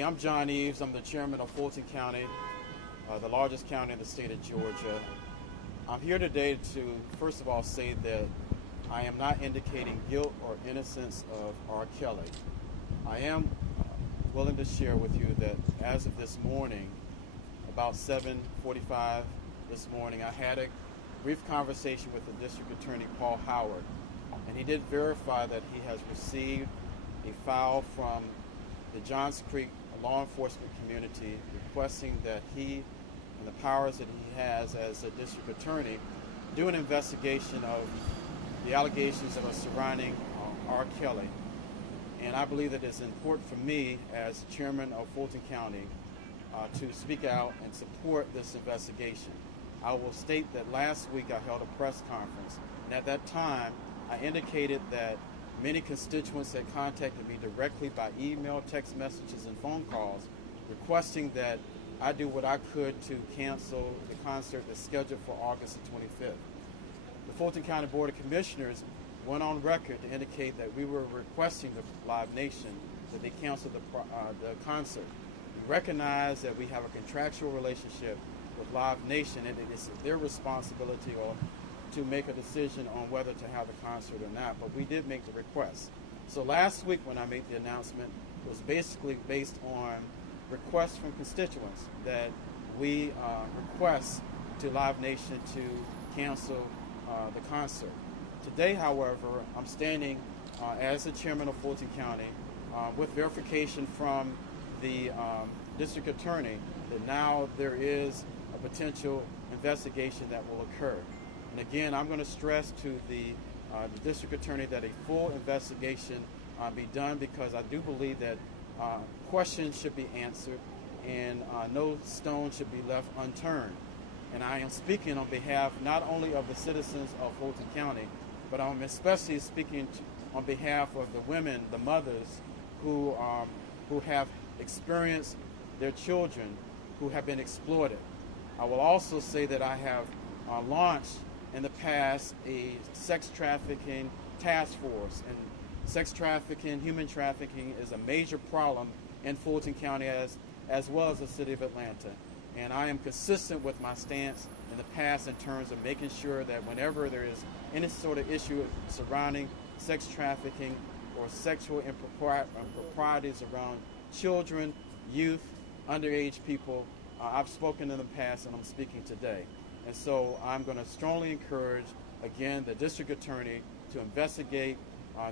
I'm John Eves. I'm the chairman of Fulton County, the largest county in the state of Georgia. I'm here today to, first of all, say that I am not indicating guilt or innocence of R. Kelly. I am willing to share with you that as of this morning, about 7:45 this morning, I had a brief conversation with the District Attorney, Paul Howard, and he did verify that he has received a file from the Johns Creek law enforcement community requesting that he and the powers that he has as a district attorney do an investigation of the allegations that are surrounding R. Kelly. And I believe that it's important for me as chairman of Fulton County to speak out and support this investigation. I will state that last week I held a press conference, and at that time I indicated that many constituents had contacted me directly by email, text messages, and phone calls requesting that I do what I could to cancel the concert that's scheduled for August the 25th. The Fulton County Board of Commissioners went on record to indicate that we were requesting the Live Nation that they cancel the concert. We recognize that we have a contractual relationship with Live Nation, and it is their responsibility to make a decision on whether to have the concert or not, but we did make the request. So last week when I made the announcement, it was basically based on requests from constituents that we request to Live Nation to cancel the concert. Today, however, I'm standing as the chairman of Fulton County with verification from the district attorney that now there is a potential investigation that will occur. And again, I'm going to stress to the district attorney that a full investigation be done, because I do believe that questions should be answered and no stone should be left unturned. And I am speaking on behalf not only of the citizens of Fulton County, but I'm especially speaking on behalf of the women, the mothers who have experienced their children who have been exploited. I will also say that I have launched in the past a sex trafficking task force, and sex trafficking, human trafficking is a major problem in Fulton County as well as the city of Atlanta. And I am consistent with my stance in the past in terms of making sure that whenever there is any sort of issue surrounding sex trafficking or sexual improprieties around children, youth, underage people, I've spoken in the past and I'm speaking today. And so I'm going to strongly encourage, again, the district attorney to investigate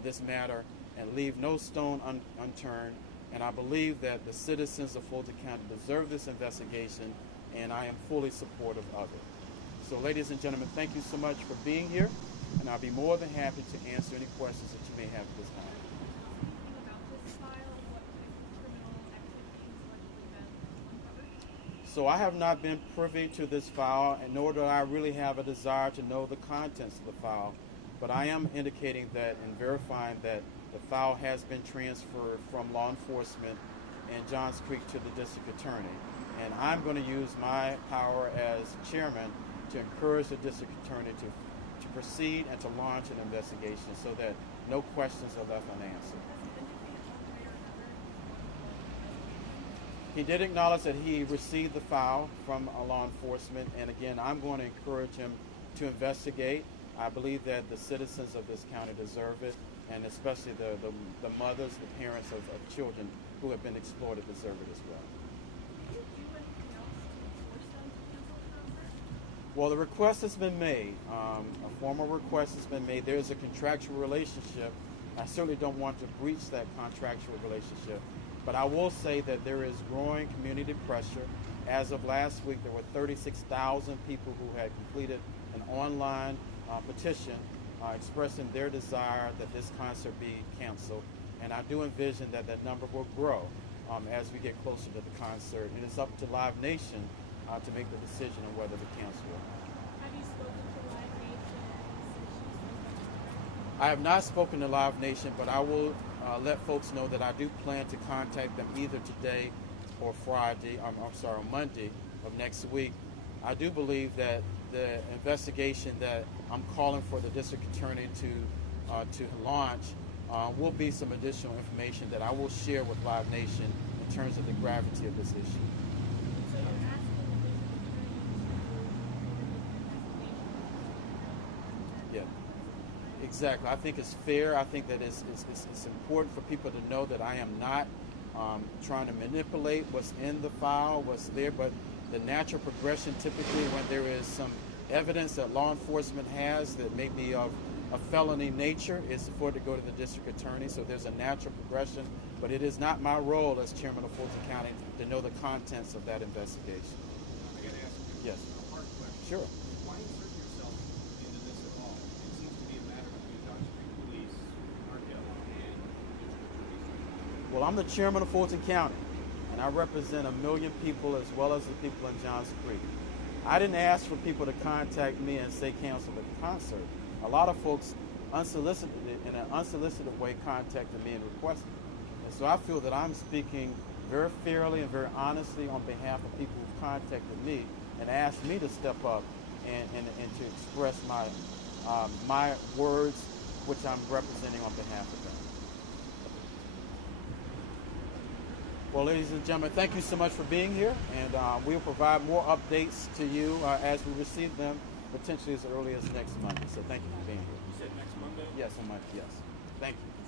this matter and leave no stone unturned. And I believe that the citizens of Fulton County deserve this investigation, and I am fully supportive of it. So, ladies and gentlemen, thank you so much for being here, and I'll be more than happy to answer any questions that you may have at this time. So I have not been privy to this file, and nor do I really have a desire to know the contents of the file. But I am indicating that and verifying that the file has been transferred from law enforcement in Johns Creek to the district attorney. And I'm going to use my power as chairman to encourage the district attorney to proceed and to launch an investigation so that no questions are left unanswered. He did acknowledge that he received the file from law enforcement, and again, I'm going to encourage him to investigate. I believe that the citizens of this county deserve it, and especially the mothers, the parents of children who have been exploited deserve it as well. Well, the request has been made. A formal request has been made. There is a contractual relationship. I certainly don't want to breach that contractual relationship. But I will say that there is growing community pressure. As of last week, there were 36,000 people who had completed an online petition expressing their desire that this concert be canceled. And I do envision that that number will grow as we get closer to the concert. And it's up to Live Nation to make the decision on whether to cancel it. Have you spoken to Live Nation? I have not spoken to Live Nation, but I will let folks know that I do plan to contact them either today or Friday, on Monday of next week. I do believe that the investigation that I'm calling for the district attorney to launch will be some additional information that I will share with Live Nation in terms of the gravity of this issue. So you're asking the district attorney to Yeah, exactly. I think it's fair. I think that it's important for people to know that I am not trying to manipulate what's in the file, what's there, but the natural progression typically when there is some evidence that law enforcement has that may be of a felony nature is for it to go to the district attorney. So there's a natural progression, but it is not my role as chairman of Fulton County to know the contents of that investigation. I got to ask you Yes. a hard question. Sure. Why insert yourself into this at all? It seems to be a matter between John Street Police, Ardell, and district attorney's. Well, I'm the chairman of Fulton County, and I represent 1 million people as well as the people in Johns Creek. I didn't ask for people to contact me and say cancel the concert. A lot of folks unsolicited, in an unsolicited way, contacted me and requested. And so I feel that I'm speaking very fairly and very honestly on behalf of people who've contacted me and asked me to step up and to express my words, which I'm representing on behalf of them. Well, ladies and gentlemen, thank you so much for being here, and we'll provide more updates to you as we receive them, potentially as early as next Monday. So thank you for being here. You said next Monday? Yes, on Monday. Yes. Thank you.